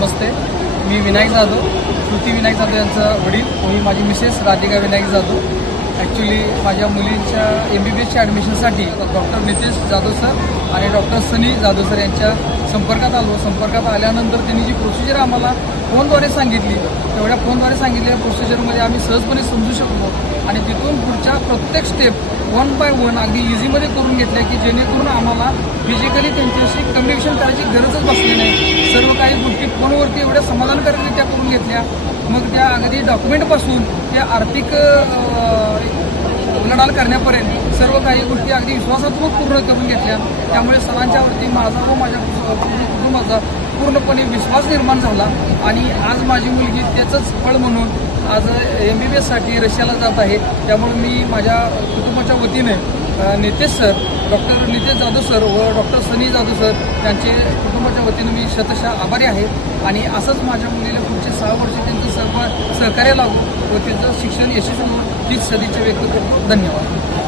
नमस्ते. मी विनायक जाधव, श्रुती विनायक जाधव यांचा वडील. मी माझी मिसेस राधिका विनायक जाधव. ॲक्च्युली माझ्या मुलींच्या MBBSच्या ॲडमिशनसाठी डॉक्टर नितेश जाधव सर आणि डॉक्टर सनी जाधव सर यांच्या संपर्कात आलो. संपर्कात आल्यानंतर त्यांनी जी प्रोसिजर आम्हाला फोनद्वारे सांगितली, तेवढ्या फोनद्वारे सांगितलेल्या प्रोसिजरमध्ये आम्ही सहजपणे समजू शकतो आणि तिथून पुढच्या प्रत्येक स्टेप 1 by 1 अगदी इझीमध्ये करून घेतल्या की जेणेकरून आम्हाला फिजिकली त्यांच्याशी कम्युनिकेशन करायची गरजच बसली नाही. सर्व काही गोष्टी फोनवरती एवढ्या समाधानकारकरित्या करून घेतल्या. मग त्या अगदी डॉक्युमेंटपासून त्या आर्थिक उलाढाल करण्यापर्यंत सर्व काही गोष्टी अगदी विश्वासात्मक पूर्ण करून घेतल्या. त्यामुळे सरांच्यावरती माझा व माझ्या पूर्ण कुटुंबाचा पूर्णपणे विश्वास निर्माण झाला आणि आज माझी मुलगी त्याचंच फळ म्हणून आज MBBSसाठी रशियाला जात आहे. त्यामुळे मी माझ्या कुटुंबाच्या वतीने Nitesh sir, doctor Nitesh Jadhav sir व डॉक्टर सनी जाधव सर यांचे कुटुंबाच्या वतीने मी शतशः आभारी आहे. आणि असंच माझ्या मुलीला पुढचे 6 वर्ष त्यांचं सहकार्य लागू व तिचं शिक्षण यशस्वी होऊन हीच सदिच्छा व्यक्त करतो. धन्यवाद.